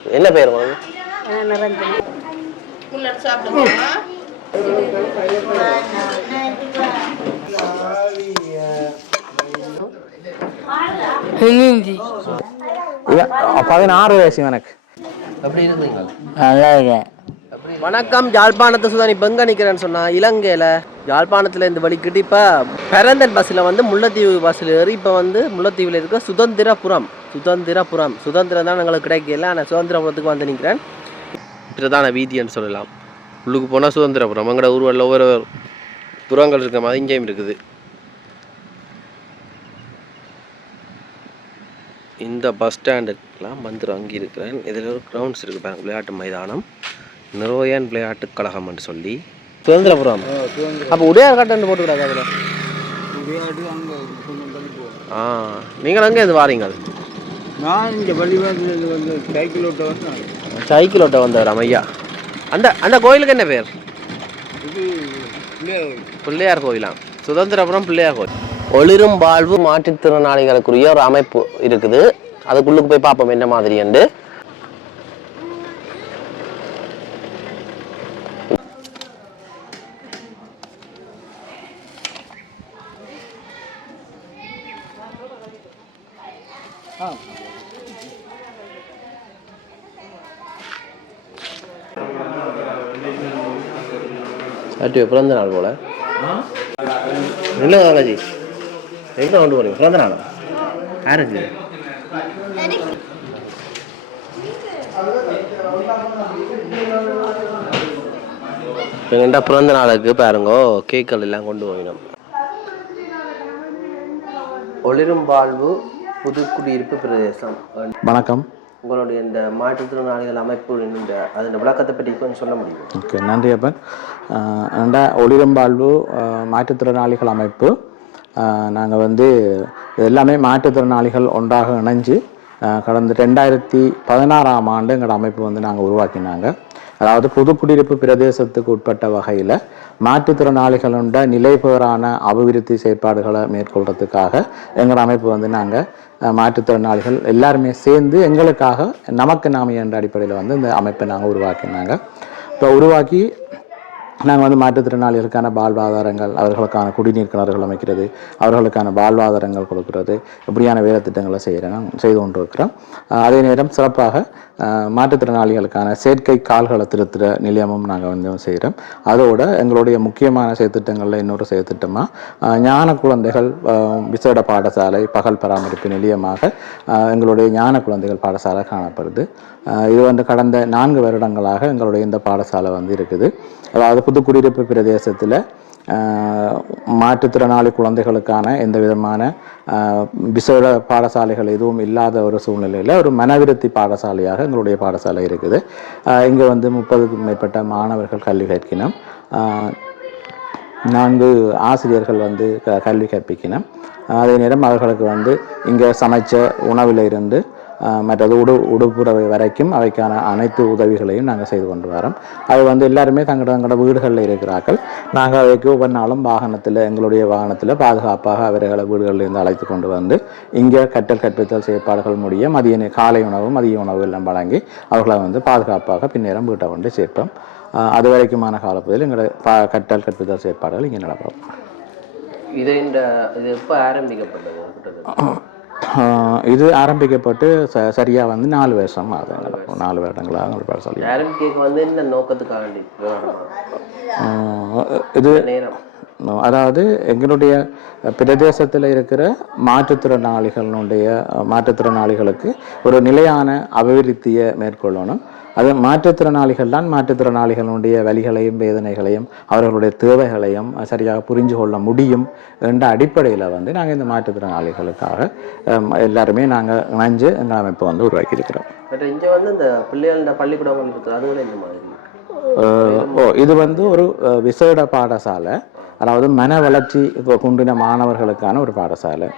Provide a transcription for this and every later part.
என்ன பேர் உங்களுக்கு? பதினாறு வயசு எனக்கு. எப்படி இருக்கீங்க? நல்லா இருக்கேன். வணக்கம். யாழ்ப்பாணத்தை சுதான் இப்போ எங்கே நிற்கிறேன்னு சொன்னால் இலங்கையில் யாழ்ப்பாணத்தில் இந்த வழிக்கிட்டு இப்போ பெரந்தன் பஸ்ஸில் வந்து முல்லைத்தீவு பஸ்ஸில் ஏறி இப்போ வந்து முல்லைத்தீவில் இருக்க சுதந்திரபுரம் தான் எங்களுக்கு கிடைக்கல. ஆனால் சுதந்திரபுரத்துக்கு வந்து நிற்கிறேன். பிரதான வீதின்னு சொல்லலாம். உள்ளுக்கு போனால் சுதந்திரபுரம் எங்களோட ஊர்வலில் ஒவ்வொரு புறங்கள் இருக்கிற மாதிரி இங்கேயும் இருக்குது. இந்த பஸ் ஸ்டாண்டுக்கெலாம் வந்து அங்கே இருக்கிறேன். இதில் ஒரு கிரவுண்ட்ஸ் இருக்குது பாருங்க, விளையாட்டு மைதானம், நிரோயன் விளையாட்டு கழகம்னு சொல்லி சுதந்திரபுரம். அப்போ உடையார் காட்டு போட்டுக்கூடாது அதில். நீங்கள் அங்கே இது வாரீங்க? நான் இங்கே பள்ளிவாசல் வந்து சைக்கிள் ஓட்ட வந்தவர் ஐயா. அந்த கோயிலுக்கு என்ன பேர்? பிள்ளையார் கோயிலாம். சுதந்திரபுரம் பிள்ளையார் கோயில். ஒளிரும் வாழ்வு மாற்றுத்திறனாளிகளுக்குரிய ஒரு அமைப்பு இருக்குது. அதுக்குள்ளுக்கு போய் பார்ப்போம் என்ன மாதிரி என்று. பிறந்த நாள் போல இல்லை காங்கஜி, எங்கே கொண்டு போறீங்க? பிறந்த நாள் யாருக்கு? எங்கள்கிட்ட பிறந்த நாளுக்கு பாருங்கோ கேக்கள் எல்லாம் கொண்டு போயிடும். ஒளிரும் வாழ்வு புதுக்குடியிருப்பு பிரதேசம். வணக்கம். உங்களுடைய இந்த மாற்றுத்திறனாளிகள் அமைப்பு இந்த அதோட விளக்கத்தை பற்றி கொஞ்சம் சொல்ல முடியும்? ஓகே, நன்றி அப்பன். ஒளிரும் வாழ்வு மாற்றுத்திறனாளிகள் அமைப்பு. நாங்கள் வந்து எல்லாமே மாற்றுத்திறனாளிகள் ஒன்றாக இணைஞ்சு கடந்த 2016ஆம் ஆண்டு எங்களோட அமைப்பு வந்து நாங்கள் உருவாக்கினாங்க. அதாவது புதுக்குடியிருப்பு பிரதேசத்துக்கு உட்பட்ட வகையில் மாற்றுத்திறனாளிகளோட நிலைபெறான அபிவிருத்தி செயற்பாடுகளை மேற்கொள்கிறதுக்காக எங்களோட அமைப்பு வந்து நாங்கள் மாற்றுத்திறனாளிகள் எல்லாருமே சேர்ந்து எங்களுக்காக நமக்கு நாம என்ற அடிப்படையில் வந்து இந்த அமைப்பை நாங்கள் உருவாக்கினாங்க. இப்போ உருவாக்கி நாங்கள் வந்து மாற்றுத்திறனாளிகளுக்கான வாழ்வாதாரங்கள், அவர்களுக்கான குடிநீர் கிணறுகள் அமைக்கிறது, அவர்களுக்கான வாழ்வாதாரங்கள் கொடுக்கறது, இப்படியான வேலை திட்டங்களை செய்து கொண்டு இருக்கிறோம். அதே நேரம் சிறப்பாக மாற்றுத்திறனாளிகளுக்கான செயற்கை கால்களை திருத்துற நிலையமும் நாங்கள் வந்து செய்கிறோம். அதோட எங்களுடைய முக்கியமான செயற்திட்டங்களில் இன்னொரு செயற்திட்டமாக ஞான குழந்தைகள் விசேட பாடசாலை பகல் பராமரிப்பு நிலையமாக எங்களுடைய ஞான குழந்தைகள் பாடசாலை காணப்படுது. இது வந்து கடந்த 4 வருடங்களாக எங்களுடைய இந்த பாடசாலை வந்து இருக்குது. அதாவது புதுக்குடியிருப்பு பிரதேசத்தில் மாற்றுத்திறனாளி குழந்தைகளுக்கான எந்த விதமான விசேட பாடசாலைகள் எதுவும் இல்லாத ஒரு சூழ்நிலையில் ஒரு மனவிருத்தி பாடசாலையாக எங்களுடைய பாடசாலை இருக்குது. இங்கே வந்து 30க்கும் மேற்பட்ட மாணவர்கள் கல்வி கற்கினோம். 4 ஆசிரியர்கள் வந்து கல்வி கற்பிக்கணும். அதே நேரம் அவர்களுக்கு வந்து இங்கே சமைச்ச உணவில் இருந்து மற்றது உடுப்புறவை வரைக்கும் அவைக்கான அனைத்து உதவிகளையும் நாங்கள் செய்து கொண்டு வரோம். அது வந்து எல்லாருமே தங்களோட வீடுகளில் இருக்கிறார்கள். நாங்கள் அவைக்கு ஒவ்வொரு நாளும் எங்களுடைய வாகனத்தில் பாதுகாப்பாக அவர்களை வீடுகளிலிருந்து அழைத்து கொண்டு வந்து இங்கே கற்றல் கற்பித்தல் செயற்பாடுகள் முடிய காலை உணவு மதிய உணவு எல்லாம் வழங்கி அவர்களை வந்து பாதுகாப்பாக பின்னேறம் வீட்டை கொண்டு சேர்ப்போம். அது வரைக்குமான காலப்பகுதியில் எங்களுடைய கற்றல் கற்பித்தல் செயற்பாடுகள் இங்கே நடக்கும். இது எப்போ ஆரம்பிக்கப்பட்டது? இது ஆரம்பிக்கப்பட்டு சரியாக வந்து 4 வருஷம் ஆகுது. நடக்கும் 4 வருடங்களாக ஒரு பாடசாலை வந்து என்ன நோக்கத்துக்காக இது. அதாவது எங்களுடைய பிரதேசத்தில் இருக்கிற மாற்றுத்திறனாளிகளுக்கு ஒரு நிலையான அபிவிருத்தியை மேற்கொள்ளணும். அது மாற்றுத்திறனாளிகள் தான் மாற்றுத்திறனாளிகளுடைய வலிகளையும் வேதனைகளையும் அவர்களுடைய தேவைகளையும் சரியாக புரிஞ்சு கொள்ள முடியும் என்ற அடிப்படையில் வந்து நாங்கள் இந்த மாற்றுத்திறனாளிகளுக்காக எல்லாருமே நாங்கள் இணைஞ்சு எங்கள் அமைப்பை வந்து உருவாக்கி இருக்கிறோம். இங்கே வந்து இந்த பிள்ளைகளோட பள்ளிக்கூடங்கள் இருக்குது, அதுவும் இந்த மாதிரி. இது வந்து ஒரு விசேட பாடசாலை, அதாவது மன வளர்ச்சி குன்றின மாணவர்களுக்கான ஒரு பாடசாலை.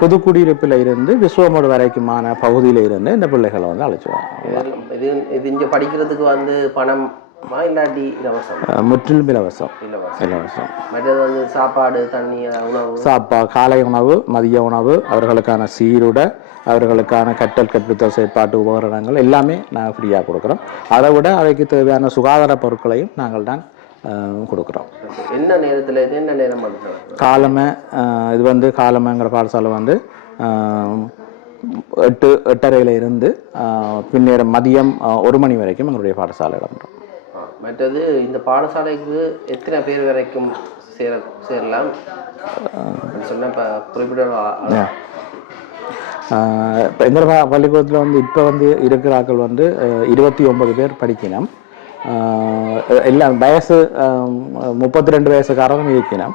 புதுக்குடியிருப்பில் இருந்து விஸ்வமோடு வரைக்குமான பகுதியில இருந்து இந்த பிள்ளைகளை வந்து அழைச்சிடுவாங்க. இங்க படிக்கிறதுக்கு வந்து பணம் இல்லாட்டி இலவசம்? முற்றிலும் இலவசம். மற்றது வந்து சாப்பாடு, தண்ணி, உணவு, காலை உணவு, மதிய உணவு, அவர்களுக்கான சீருடை, அவர்களுக்கான கற்றல் கற்பித்தல் செயற்பாட்டு உபகரணங்கள் எல்லாமே நாங்கள் ஃப்ரீயாக கொடுக்குறோம். அதை விட அவைக்கு தேவையான சுகாதார பொருட்களையும் நாங்கள் தான் கொடுக்குறோம். என்ன நேரத்தில் என்ன நேரம் காலமை இது வந்து காலமைங்கிற பாடசாலை வந்து 8:30 இருந்து பின்னேரம் மதியம் 1 மணி வரைக்கும் எங்களுடைய பாடசாலை இடம்பெறும். மற்றது இந்த பாடசாலைக்கு எத்தனை பேர் வரைக்கும் சேரலாம் சொன்ன இப்போ குறிப்பிட்ட இப்போ எங்கள் பள்ளிக்கூடத்தில் வந்து இப்போ வந்து இருக்கிறார்கள் வந்து 29 பேர் படிக்கணும். எல்லாம் வயசு 32 வயசுக்காரரும் இருக்கணும்,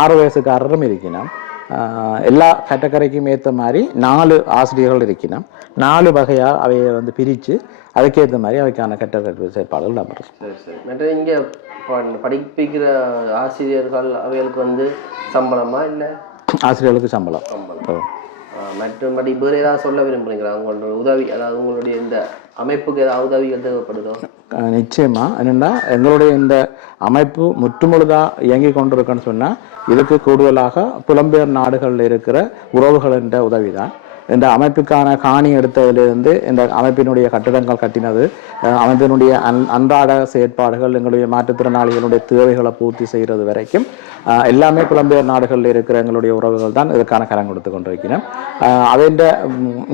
6 வயசுக்காரரும் இருக்கணும். எல்லா கேட்டகரிக்கும் ஏற்ற மாதிரி 4 ஆசிரியர்கள் இருக்கணும். 4 வகையாக அவையை வந்து பிரித்து அதுக்கேற்ற மாதிரி அவைக்கான கற்றல் செயற்பாடுகள் நம்புறோம். சரி. மற்ற இங்கே படிப்பிக்கிற ஆசிரியர்கள் அவைகளுக்கு வந்து சம்பளமா இல்லை? ஆசிரியர்களுக்கு சம்பளம். மற்றபடி வேறு ஏதாவது சொல்ல விரும்புகிறீங்களா? உங்களோட உதவி, அதாவது உங்களுடைய இந்த அமைப்புக்கு ஏதாவது உதவிகள் தேவைப்படுதோ? நிச்சயமாக. என்னென்னா எங்களுடைய இந்த அமைப்பு முற்றுமுழுதாக இயங்கி கொண்டிருக்குன்னு சொன்னால் இதுக்கு கூடுதலாக புலம்பெயர் நாடுகளில் இருக்கிற உறவுகள் என்ற உதவி தான். இந்த அமைப்புக்கான காணி எடுத்ததிலிருந்து இந்த அமைப்பினுடைய கட்டிடங்கள் கட்டினது, அமைப்பினுடைய அன்றாட செயற்பாடுகள், எங்களுடைய மாற்றுத்திறனாளிகளுடைய தேவைகளை பூர்த்தி செய்கிறது வரைக்கும் எல்லாமே புலம்பெயர் நாடுகளில் இருக்கிற எங்களுடைய உறவுகள் தான் இதற்கான கரம் கொடுத்து கொண்டிருக்கிறோம். அவைன்ற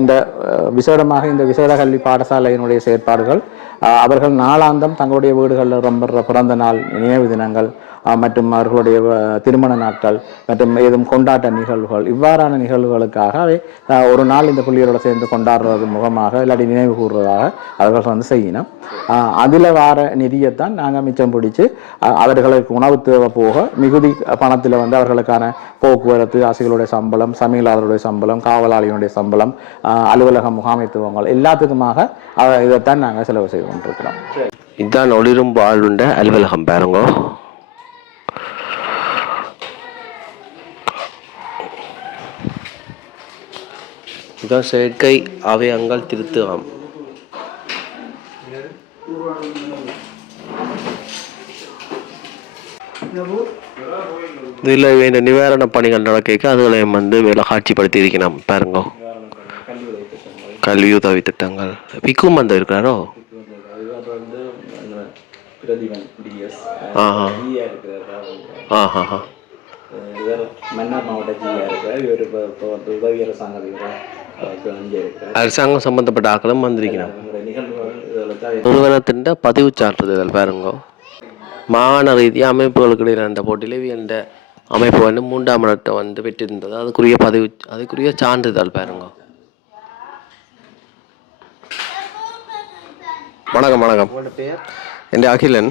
இந்த விசேடமாக இந்த விசேட கல்வி பாடசாலையினுடைய செயற்பாடுகள் அவர்கள் நாளாந்தம் தங்களுடைய வீடுகளில் ரொம்ப பிறந்த நாள், நினைவு தினங்கள் மற்றும் அவர்களுடைய திருமண நாட்கள் மற்றும் ஏதும் கொண்டாட்ட நிகழ்வுகள், இவ்வாறான நிகழ்வுகளுக்காக அவை ஒரு நாள் இந்த புள்ளிகளோட சேர்ந்து கொண்டாடுறது முகமாக இல்லாட்டி நினைவு கூறுவதாக அவர்கள் வந்து செய்யணும். அதில் வார நிதியைத்தான் நாங்கள் மிச்சம் பிடிச்சி அவர்களுக்கு உணவு தேவை போக மிகுதி பணத்தில் வந்து அவர்களுக்கான போக்குவரத்து, ஆசிரியர்களுடைய சம்பளம், சமையலாளருடைய சம்பளம், காவலாளியினுடைய சம்பளம், அலுவலக முகாமைத்துவங்கள் எல்லாத்துக்குமாக இதைத்தான் நாங்கள் செலவு செய்து கொண்டிருக்கிறோம். இதுதான் ஒளிரும் வாழ்வுண்ட அலுவலகம் பாருங்க. இதுதான் செயற்கை அவயங்கள் திருத்தம். இதில் வேண்ட நிவாரண பணிகள் நடக்க அதுகளையும் வந்து வேலை காட்சிப்படுத்தி இருக்கணும் பாருங்க. கல்வி உதவி திட்டங்கள் பிக்கும் வந்து இருக்கிறாரோ. மன்னார் மாவட்ட ஜியா இருக்கிறார். இவர் இப்போ வந்து உதவி அரசாங்கம் சம்பந்தப்பட்ட ஆக்களும் வந்திருக்கணும். நிறுவனத்தின் பதிவு சான்றிதழ் பாருங்க. மாகாண ரீதியாக அமைப்புகளுக்கு இடையிலான அந்த போட்டியில் இந்த அமைப்பு வந்து 3ஆம் இடத்தை வந்து பெற்றிருந்தது. அதுக்குரிய சான்றிதழ் பாருங்க. வணக்கம். உங்களோட பேர்? என் அகிலன்,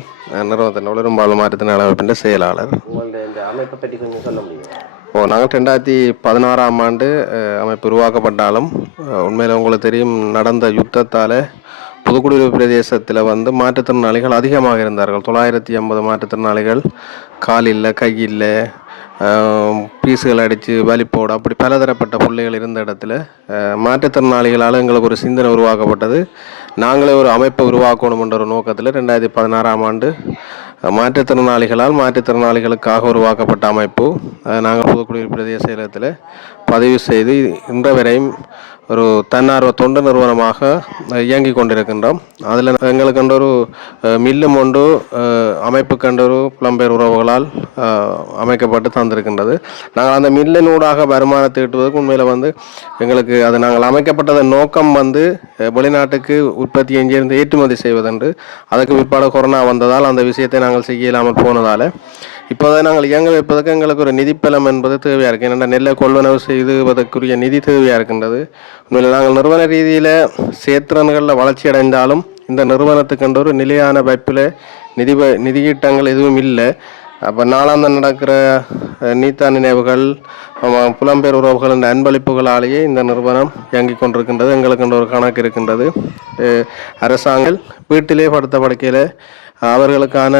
நிறுவனத்தின் ஒளிரும் வாழ்வு மாற்றுத்திறனாளி அமைப்பின் செயலாளர். உங்களோட இந்த அமைப்பை பற்றி கொஞ்சம் சொல்ல முடியும்? நாங்கள் 2016ஆம் ஆண்டு அமைப்பு உருவாக்கப்பட்டாலும் உண்மையில் உங்களுக்கு தெரியும், நடந்த யுத்தத்தால் புதுக்குடியிருப்பு பிரதேசத்தில் வந்து மாற்றுத்திறனாளிகள் அதிகமாக இருந்தார்கள். 950 மாற்றுத்திறனாளிகள் கால் இல்லை, கை இல்லை, பீஸுகள் அடித்து வலிப்போடு அப்படி பலதரப்பட்ட பிள்ளைகள் இருந்த இடத்துல மாற்றுத்திறனாளிகளால் எங்களுக்கு ஒரு சிந்தனை உருவாக்கப்பட்டது. நாங்களே ஒரு அமைப்பை உருவாக்கணுமென்ற ஒரு நோக்கத்தில் 2016ஆம் ஆண்டு மாற்றுத்திறனாளிகளுக்காக உருவாக்கப்பட்ட அமைப்பு நாங்கள் புதுக்குடியிருப்பு பிரதேச செயலகத்தில் பதிவு செய்து இன்று வரையும் ஒரு தன்னார்வ தொண்டு நிறுவனமாக இயங்கி கொண்டிருக்கின்றோம். அதில் எங்களுக்கு ஒரு மில்லும் ஒன்று அமைப்பு கண்டொரு புலம்பெயர் உறவுகளால் அமைக்கப்பட்டு தந்திருக்கின்றது. நாங்கள் அந்த மில்லினூடாக வருமானத்தை ஈட்டுவதற்கு உண்மையில் வந்து எங்களுக்கு அது நாங்கள் அமைக்கப்பட்டதன் நோக்கம் வந்து வெளிநாட்டுக்கு உற்பத்தி எங்கிருந்து ஏற்றுமதி செய்வதென்று. அதுக்கு பிற்பாடு கொரோனா வந்ததால் அந்த விஷயத்தை நாங்கள் செய்ய இல்லாமல் போனதால் இப்போதை நாங்கள் இயங்க வைப்பதற்கு எங்களுக்கு ஒரு நிதிப்பலம் என்பது தேவையாக இருக்குது. ஏன்னா நெல்லை கொள்வனவு செய்வதற்குரிய நிதி தேவையாக இருக்கின்றது. உண்மையில் நாங்கள் நிறுவன ரீதியில் சேத்திரன்களில் வளர்ச்சி அடைந்தாலும் இந்த நிறுவனத்துக்கு ஒரு நிலையான வைப்பில் நிதியீட்டங்கள் எதுவும் இல்லை. அப்போ நாளாந்தம் நடக்கிற நீத்தா நினைவுகள், புலம்பெயர் உறவுகளின் அன்பளிப்புகளாலேயே இந்த நிறுவனம் இயங்கி கொண்டிருக்கின்றது. எங்களுக்கு ஒரு கணக்கு இருக்கின்றது. அரசாங்கம் வீட்டிலே படுத்த படுக்கையில் அவர்களுக்கான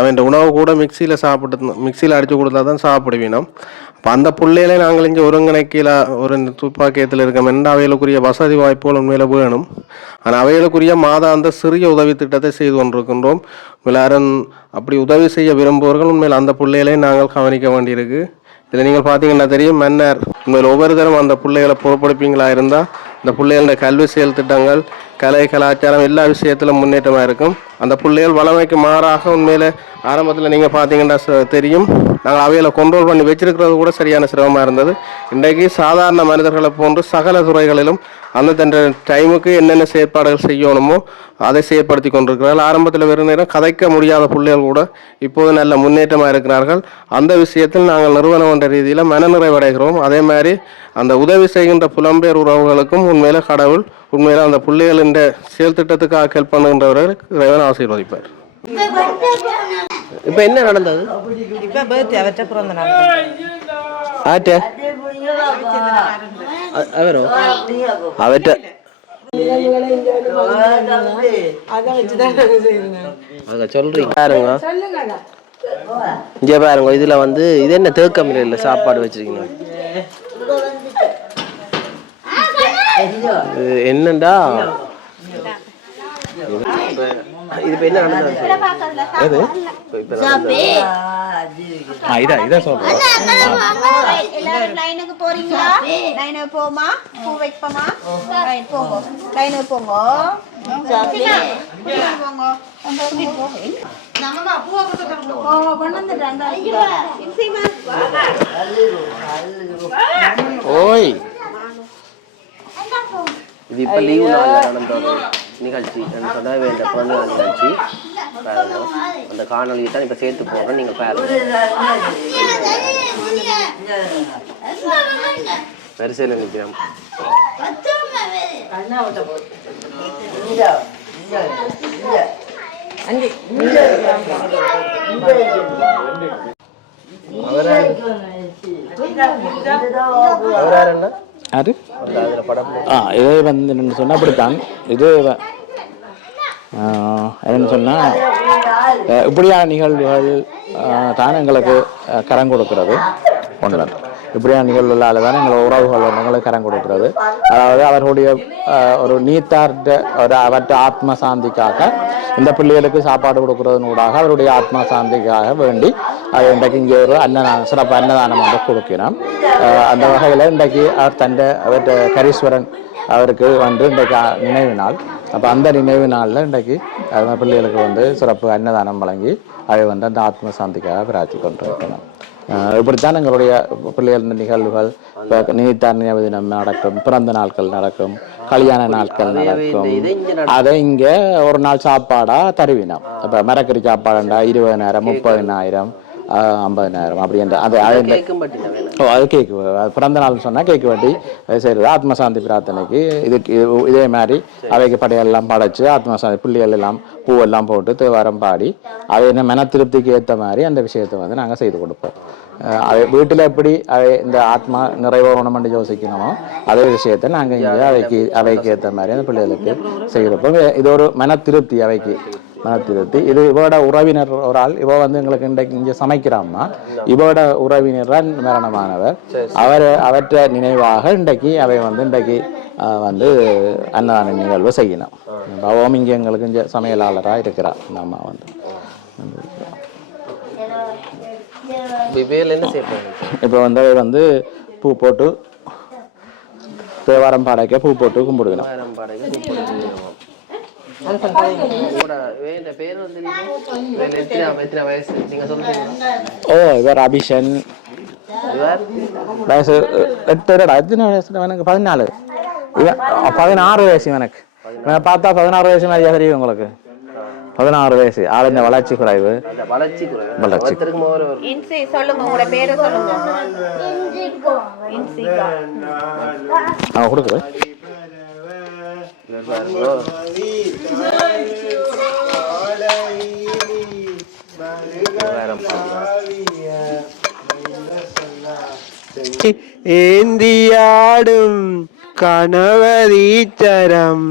அவன் உணவு கூட மிக்சியில் அடித்து கொடுத்தா தான் சாப்பிடுவீனோம். அப்போ அந்த பிள்ளையிலே நாங்கள் இங்கே ஒருங்கிணைக்கையில் ஒரு துப்பாக்கியத்தில் இருக்கோம். அவைகளுக்குரிய வசதி வாய்ப்புகள் உண்மையில் வேணும். ஆனால் அவைகளுக்குரிய மாதாந்த சிறிய உதவி திட்டத்தை செய்து கொண்டிருக்கின்றோம். எல்லாரும் அப்படி உதவி செய்ய விரும்புவர்கள் உண்மையில் அந்த பிள்ளைகளை நாங்கள் கவனிக்க வேண்டியிருக்கு. இதில் நீங்கள் பார்த்தீங்கன்னா தெரியும், மன்னர் உங்கள் ஒவ்வொரு தரம் அந்த பிள்ளைகளை பொறுப்படுப்பீங்களா இருந்தால் இந்த பிள்ளைகளோட கல்வி செயல் திட்டங்கள், கலை கலாச்சாரம் எல்லா விஷயத்திலும் முன்னேற்றமாக இருக்கும். அந்த பிள்ளைகள் வளமைக்கு மாறாக உண்மையில் ஆரம்பத்தில் நீங்கள் பார்த்தீங்கன்னா தெரியும், நாங்கள் அவைகளை கண்ட்ரோல் பண்ணி வச்சிருக்கிறது கூட சரியான சிரமமாக இருந்தது. இன்றைக்கு சாதாரண மனிதர்களை போன்று சகல துறைகளிலும் அந்த டைமுக்கு என்னென்ன செயற்பாடுகள் செய்யணுமோ அதை செயற்படுத்தி கொண்டிருக்கிறார்கள். ஆரம்பத்தில் வெறும் நேரம் கதைக்க முடியாத பிள்ளைகள் கூட இப்போது நல்ல முன்னேற்றமாக இருக்கிறார்கள். அந்த விஷயத்தில் நாங்கள் நிறுவனம் என்ற ரீதியில் மனநிறைவடைகிறோம். அதே மாதிரி அந்த உதவி செய்கின்ற புலம்பெயர் உறவுகளுக்கும் உண்மையில கடவுள் உண்மையில அந்த பிள்ளைகளின் செயல் திட்டத்துக்காக ஹெல்ப் பண்ணுகின்றவர்கள் இறைவன் ஆசீர்வதிப்பார். இப்போ என்ன நடந்தது? இப்போ பேர்த்தி அவற்றை பிறந்த நாள் ஆட்ட அவரோ அவற்ற அங்க சொல்றீங்க பாருங்க, இங்க பாருங்க. இதுல வந்து இது என்ன தேக்கம் இல்லை சாப்பாடு வச்சிருக்கீங்க. என்னண்டா இது இப்ப என்ன நடந்தது? எல்லாரும் லைனுக்கு போறீங்களா? லைனுக்கு போமா, பூ வைப்போமா? போங்க, லைனுக்கு போங்க. ஓய், இது இப்ப லீவு நாள்ல நடந்த ஒரு நிகழ்ச்சி சொன்னா இந்த பிறந்த நிகழ்ச்சி. அந்த காணொலியை தான் இப்ப சேர்த்து போடுறோம், நீங்க பாருங்க. வரிசையில நிற்கிறோம். அது இதே வந்து என்னென்னு சொன்னால் அப்படித்தான். இது என்னென்னு சொன்னால் இப்படியான நிகழ்வுகள் தான் எங்களுக்கு கரம் கொடுக்கிறது. ஒன்று இப்படியான நிகழ்வுகளால் தான் எங்கள் உறவுகள் எங்களுக்கு கரம் கொடுக்கிறது. அதாவது அவர்களுடைய ஒரு நீத்தார்த்த ஒரு அவற்ற ஆத்ம சாந்திக்காக இந்த பிள்ளைகளுக்கு சாப்பாடு கொடுக்கறதுனூடாக அவருடைய ஆத்மா சாந்திக்காக வேண்டி அது இன்றைக்கு இங்கே ஒரு சிறப்பு அன்னதானமாக கொடுக்கிறோம். அந்த வகையில் இன்றைக்கு அவர் அவர்கிட்ட கரீஸ்வரன் அவருக்கு வந்து இன்றைக்கு நினைவு நாள். அப்போ அந்த நினைவு நாளில் இன்றைக்கு பிள்ளைகளுக்கு வந்து சிறப்பு அன்னதானம் வழங்கி அதை வந்து அந்த ஆத்ம சாந்திக்காக பிரார்த்தி கொண்டிருக்கிறோம். இப்படித்தான் எங்களுடைய பிள்ளைகள் நிகழ்வுகள், இப்போ நீத்தார் நினைவு தினம் நடக்கும், பிறந்த நாட்கள் நடக்கும், கல்யாண நாட்கள் நடக்கும். அதை இங்கே ஒரு நாள் சாப்பாடாக தருவினோம். இப்போ மரக்கறி சாப்பாடுண்டா 20,000, 30,000, 50,000 அப்படி என்ற அது கேக்கு பிறந்த நாள் சொன்னால் கேக்கு வட்டி செய்கிறது. ஆத்மசாந்தி பிரார்த்தனைக்கு இதுக்கு இதே மாதிரி அவைக்கு படையெல்லாம் படைச்சு ஆத்மசாந்தி பிள்ளைகள் எல்லாம் பூவெல்லாம் போட்டு தேவாரம் பாடி அதை என்ன மன திருப்திக்கு ஏற்ற மாதிரி அந்த விஷயத்தை வந்து நாங்கள் செய்து கொடுப்போம். அதை வீட்டில் எப்படி இந்த ஆத்மா நிறைவேறணும்னு யோசிக்கணுமோ அதே விஷயத்தை நாங்கள் இங்கே அவைக்கு ஏற்ற மாதிரி அந்த பிள்ளைகளுக்கு செய்கிறப்போ இது ஒரு மன திருப்தி, அவைக்கு மன திருப்தி. இது இவோட உறவினர் ஒரு ஆள், இவ வந்து எங்களுக்கு இன்றைக்கு இங்கே சமைக்கிறாம்மா. இவோட உறவினர் தான் மரணமானவர். அவற்றை நினைவாக இன்றைக்கு அவை வந்து இன்றைக்கு வந்து அன்னதான நிகழ்வு செய்யணும். அவவும் இங்கே எங்களுக்கு இங்கே சமையலாளராக இருக்கிறார் இந்த அம்மா வந்து. இப்போ வந்து பூ போட்டு தேவாரம் பாடைக்க பூ போட்டு கும்பிடுவேன். ஓ, இவர் அபிஷன் வயசு 8. எத்தனை வயசு எனக்கு? 14. 16 வயசு எனக்கு. பார்த்தா 16 வயசு மாதிரியா தெரியும் உங்களுக்கு? 16 வயசு. ஆளுங்க வளர்ச்சி குறைவு. வளர்ச்சி கொடுக்குறேன். ஏந்தியாடும் கணவரீச்சரம்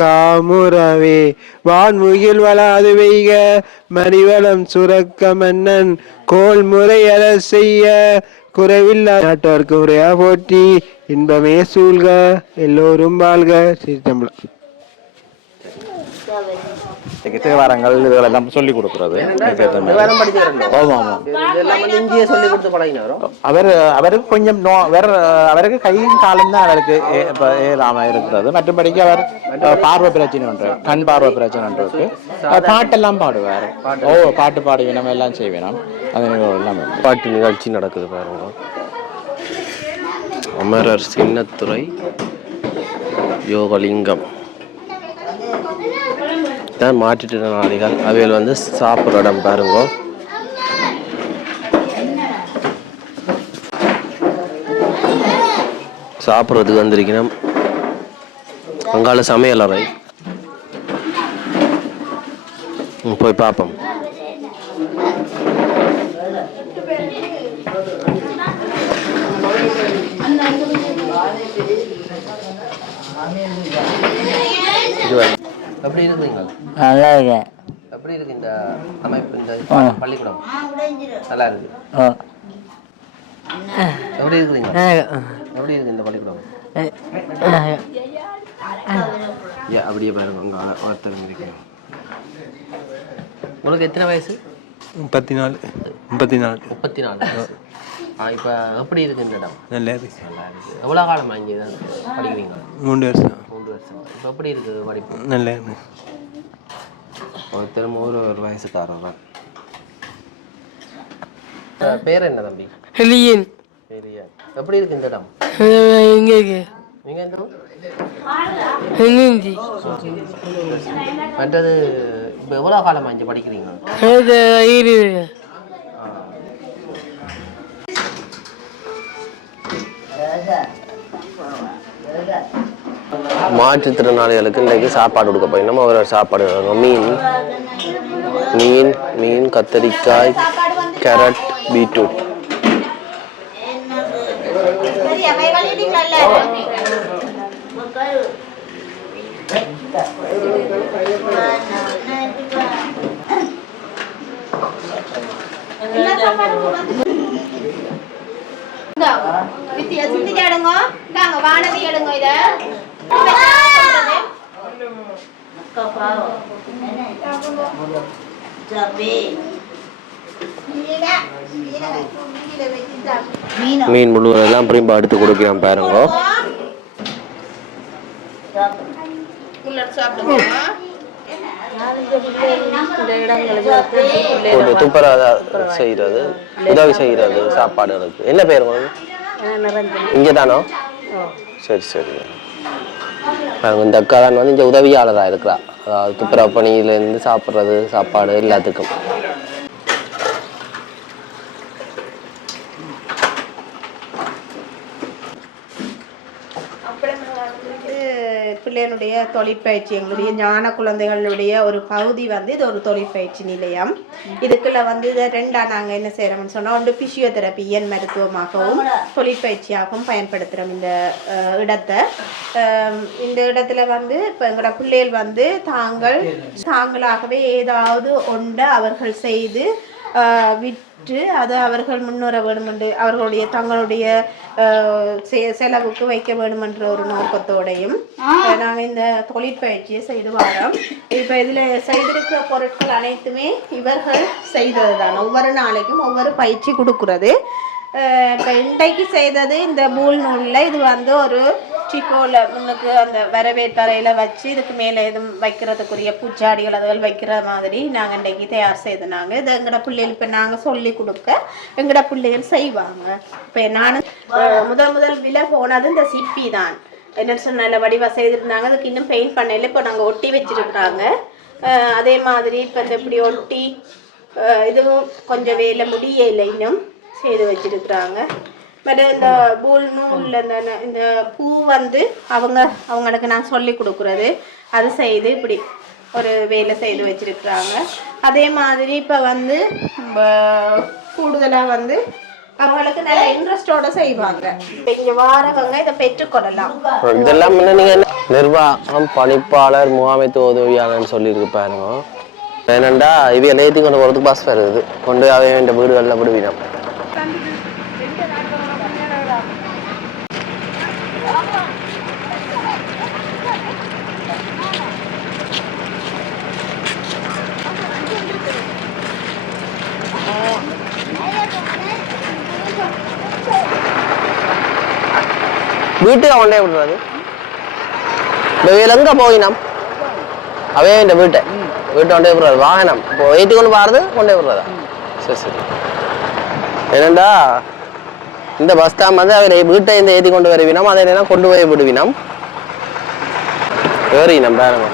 காமுறவே வான்முகில் வளாது வெய்க மணிவளம் சுரக்க மன்னன் கோல் முறையற செய்ய குறைவில்லா நாட்டார்க்கு உரையா போற்றி இன்பமே சூழ்க எல்லோரும் வாழ்க. ஸ்ரீ தமிழ். தேவாரங்கள் இதெல்லாம் சொல்லி கொடுக்குறது. தேவாரம் படிச்சுக்கிறோம். ஆமாம் ஆமாம். இதெல்லாம் வந்து இங்கேயே சொல்லி கொடுத்து பழகினாரோ. அவருக்கு கொஞ்சம் அவருக்கு கையும் காலம் தான் அவருக்கு ஏறாம இருக்கிறது. மற்றபடிக்கு அவர் பார்வை பிரச்சனை ஒன்று, கண் பார்வை பிரச்சனை ஒன்று இருக்கு. பாட்டெல்லாம் பாடுவார். பாட்டு பாடுவினம் எல்லாம் செய்வினம். அது எல்லாம் பாட்டு நிகழ்ச்சி நடக்குது பாருங்க. அமரர் சின்னத்துறை யோகலிங்கம் தான் மாற்றுத்திறனாளிகள் அவையில் வந்து சாப்பிட்ற இடம் பாருங்க. சாப்பிட்றதுக்கு வந்திருக்கணும். அங்கால சமையல் அறை போய் பார்ப்போம். எப்படி இருக்குங்க? நல்லா இருக்கேன். எப்படி இருக்கு இந்த அமைப்பு, இந்த பள்ளிக்கூடம்? நல்லா இருக்கு. எப்படி இருக்குறீங்க? எப்படி இருக்கு இந்த பள்ளிக்கூடம்? அப்படியே பாருங்க. அங்கே ஒருத்தர் இருக்கு. உங்களுக்கு எத்தனை வயசு? 34. 34. இப்போ எப்படி இருக்கு இந்த இடம்? நல்லா இருக்கு. எவ்வளோ காலமாக இங்கே தான் படிக்கிறீங்க? 3 வருஷம். 3 வருஷம். இப்போ எப்படி இருக்குது படிப்பு? நல்லா இருக்கு. திரும்ப ஒரு வயசுக்காரர் தான். பேர் என்ன தம்பி? பெரிய. எப்படி இருக்கு இந்த இடம்? நீங்க எந்த ஊர்? மற்றது இப்போ எவ்வளோ காலமாக இங்கே படிக்கிறீங்க? மாற்றுத்திறனாளிகளுக்கு இன்றைக்கு சாப்பாடு கொடுக்க போய் நம்ம ஒரு சாப்பாடு மீன் கத்தரிக்காய் கேரட் பீட்ரூட். எடுங்க வானதி எடுங்க. இத மீன் முழுவதெல்லாம் பிரிம்பா எடுத்து கொடுக்கிறோம் பாருங்க. துப்புரா செய்யறது, உதவி செய்யறது சாப்பாடுகளுக்கு. என்ன பேர் இங்கே தானோ? சரி சரி. இந்த அக்கா தான் வந்து இங்கே உதவியாளராக இருக்கிறா. அதாவது துப்புரா பணியிலேருந்து சாப்பிட்றது சாப்பாடு எல்லாத்துக்கும். பிள்ளைகளுடைய தொழிற்பயிற்சி, எங்களுடைய ஞான குழந்தைகளுடைய ஒரு பகுதி வந்து இது ஒரு தொழிற்பயிற்சி நிலையம். இதுக்குள்ள வந்து இதை ரெண்டாக நாங்கள் என்ன செய்கிறோம்னு சொன்னால், ஒன்று பிசியோதெரபியன் மருத்துவமாகவும் தொழிற்பயிற்சியாகவும் பயன்படுத்துகிறோம் இந்த இடத்தை. இந்த இடத்துல வந்து இப்போ எங்களோட பிள்ளைகள் வந்து தாங்களாகவே ஏதாவது ஒன்றை அவர்கள் செய்து விற்று அதை அவர்கள் முன்வர வேண்டும் என்று, அவர்களுடைய தங்களுடைய செலவுக்கு வைக்க வேண்டும் என்ற ஒரு நோக்கத்தோடையும் நாங்கள் இந்த தொழிற்பயிற்சியை செய்து வரோம். இப்போ இதில் செய்திருக்கிற பொருட்கள் அனைத்துமே இவர்கள் செய்தது தான். ஒவ்வொரு நாளைக்கும் ஒவ்வொரு பயிற்சி கொடுக்குறது. இப்போ இன்றைக்கு செய்தது இந்த பூல் நூலில். இது வந்து ஒரு சிக்கோல முன்னுக்கு அந்த வரவேற்பறையில் வச்சு இதுக்கு மேலே எதுவும் வைக்கிறதுக்குரிய பூச்சாடிகள் அதுகள் வைக்கிற மாதிரி நாங்கள் இன்றைக்கி தயார் செய்தனாங்க. இது எங்களோட பிள்ளைகள் இப்போ நாங்கள் சொல்லி கொடுக்க எங்களோட பிள்ளைகள் செய்வாங்க. இப்போ நான் முதல் விலை போனது இந்த சிப்பி தான். என்ன சொன்ன வடிவாக செய்திருந்தாங்க. அதுக்கு இன்னும் பெயிண்ட் பண்ணல. இப்போ நாங்கள் ஒட்டி வச்சுருக்குறாங்க. அதே மாதிரி இப்போ இந்த இப்படி ஒட்டி இதுவும் கொஞ்சம் வேலை முடியலை, இன்னும் செய்து வச்சிருக்கிறாங்க. பட் இந்த பூல் நூலில் இந்த பூ வந்து அவங்களுக்கு நான் சொல்லி கொடுக்குறது அது செய்து இப்படி ஒரு வேலை செய்து வச்சிருக்கிறாங்க. அதே மாதிரி இப்போ வந்து கூடுதலாக வந்து அவங்களுக்கு நல்ல இன்ட்ரெஸ்டோட செய்வாங்க. இப்போ இங்கே வாரவங்க இதை பெற்றுக்கொள்ளலாம். இதெல்லாம் நீங்க நிர்வாகம் பணிப்பாளர் முகாமைத்துவ உதவியாளர்னு சொல்லியிருக்கு பாருங்க. ஏனண்டா இது எல்லாத்தையும் கொண்டு போகிறதுக்கு பஸ் வருது, கொண்டு அவை வேண்டிய வீடுகளில் விடுவினோம். வீட்டுக்கு கொண்டே விடுறது இவையில் எங்கே போயினோம் அவே இந்த வீட்டை கொண்டே விடுறது வாகனம் இப்போ ஏற்றி கொண்டு போகிறது கொண்டே விடுறதா சரி சரி என்னண்டா இந்த பஸ் ஸ்டாண்ட் வந்து அவரை வீட்டை இந்த ஏற்றி கொண்டு வருவினோம் அதை என்னன்னா கொண்டு போய் விடுவினோம் ஏறினோம் பாருங்க